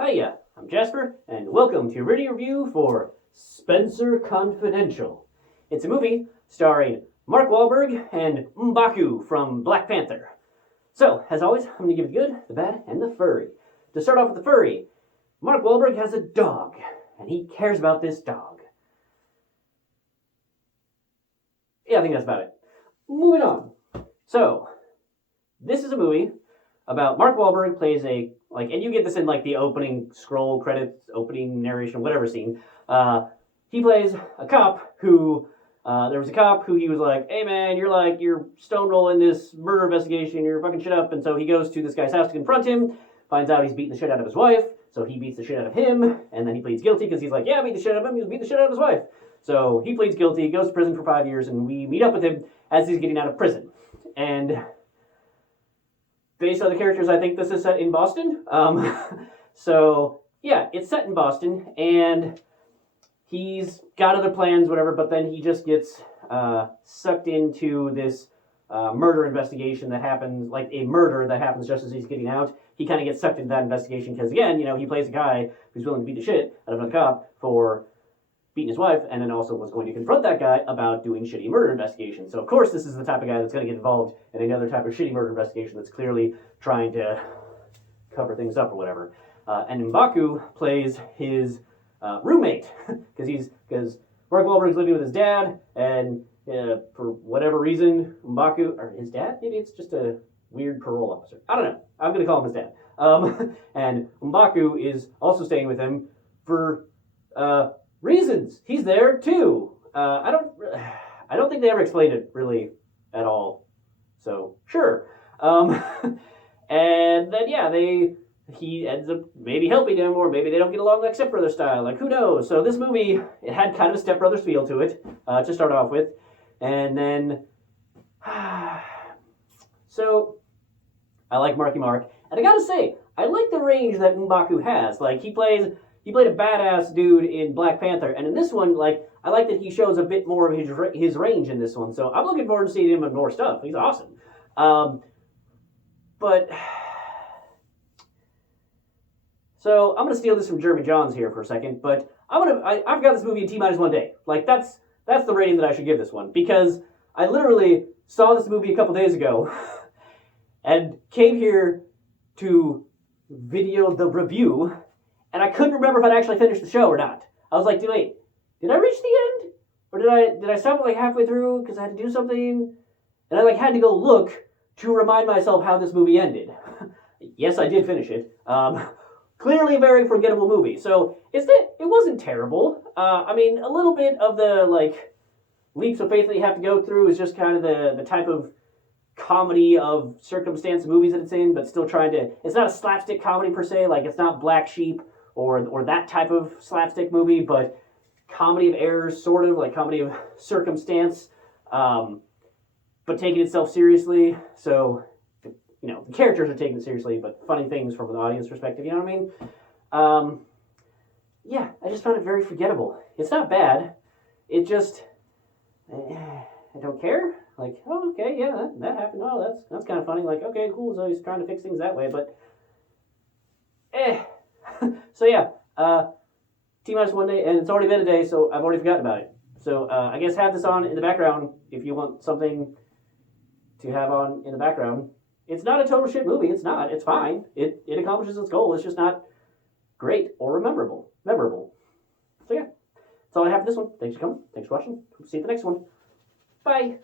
Hiya, I'm Jasper, and welcome to Ready Review for Spenser Confidential. It's a movie starring Mark Wahlberg and M'Baku from Black Panther. So, as always, I'm going to give you the good, the bad, and the furry. To start off with the furry, Mark Wahlberg has a dog, and he cares about this dog. Yeah, I think that's about it. Moving on. So, this is a movie about Mark Wahlberg plays and you get this in the opening scroll credits, opening narration, whatever scene. He plays a cop who, there was a cop who he was like, hey man, you're stonewalling this murder investigation, you're fucking shit up. And so he goes to this guy's house to confront him, finds out he's beating the shit out of his wife, so he beats the shit out of him, and then he pleads guilty because he's like, yeah, I beat the shit out of him, he was beating the shit out of his wife. So he pleads guilty, goes to prison for 5 years, and we meet up with him as he's getting out of prison. And based on the characters, I think this is set in Boston. So, yeah, it's set in Boston, and he's got other plans, whatever, but then he just gets sucked into this murder investigation that happens, like a murder that happens just as he's getting out. He kind of gets sucked into that investigation because, again, he plays a guy who's willing to beat the shit out of another cop for beating his wife, and then also was going to confront that guy about doing shitty murder investigations. So, of course, this is the type of guy that's going to get involved in another type of shitty murder investigation that's clearly trying to cover things up or whatever. And M'Baku plays his roommate, because Mark Wahlberg's living with his dad, and for whatever reason, M'Baku, or his dad? Maybe it's just a weird parole officer. I don't know. I'm going to call him his dad. And M'Baku is also staying with him for reasons. He's there too. I don't think they ever explained it really at all. So sure. And then yeah, he ends up maybe helping him, or maybe they don't get along like Step Brother style. Like who knows? So this movie, it had kind of a Step Brothers feel to it to start off with, and then so I like Marky Mark, and I gotta say I like the range that M'Baku has. Like he played a badass dude in Black Panther, and in this one, I like that he shows a bit more of his range in this one. So I'm looking forward to seeing him in more stuff. He's awesome. But so I'm gonna steal this from Jeremy Johns here for a second. But I've got this movie in T-1 day. Like that's the rating that I should give this one, because I literally saw this movie a couple days ago and came here to video the review. And I couldn't remember if I'd actually finished the show or not. I was like, wait, did I reach the end? Or did I stop halfway through because I had to do something? And I had to go look to remind myself how this movie ended. Yes, I did finish it. Clearly a very forgettable movie. So it wasn't terrible. I mean, a little bit of the leaps of faith that you have to go through is just kind of the type of comedy of circumstance movies that it's in, but still trying to, it's not a slapstick comedy per se, it's not Black Sheep or that type of slapstick movie, but comedy of errors, sort of, comedy of circumstance, but taking itself seriously. So, the characters are taking it seriously, but funny things from an audience perspective, you know what I mean? Yeah, I just found it very forgettable. It's not bad, it just, I don't care. Oh, okay, yeah, that happened. Oh, that's kind of funny. Okay, cool. So he's trying to fix things that way, but So yeah, T-1 day, and it's already been a day, so I've already forgotten about it. So I guess have this on in the background if you want something to have on in the background. It's not a total shit movie. It's not. It's fine. It accomplishes its goal. It's just not great or memorable. So yeah, that's all I have for this one. Thanks for coming. Thanks for watching. See you at the next one. Bye.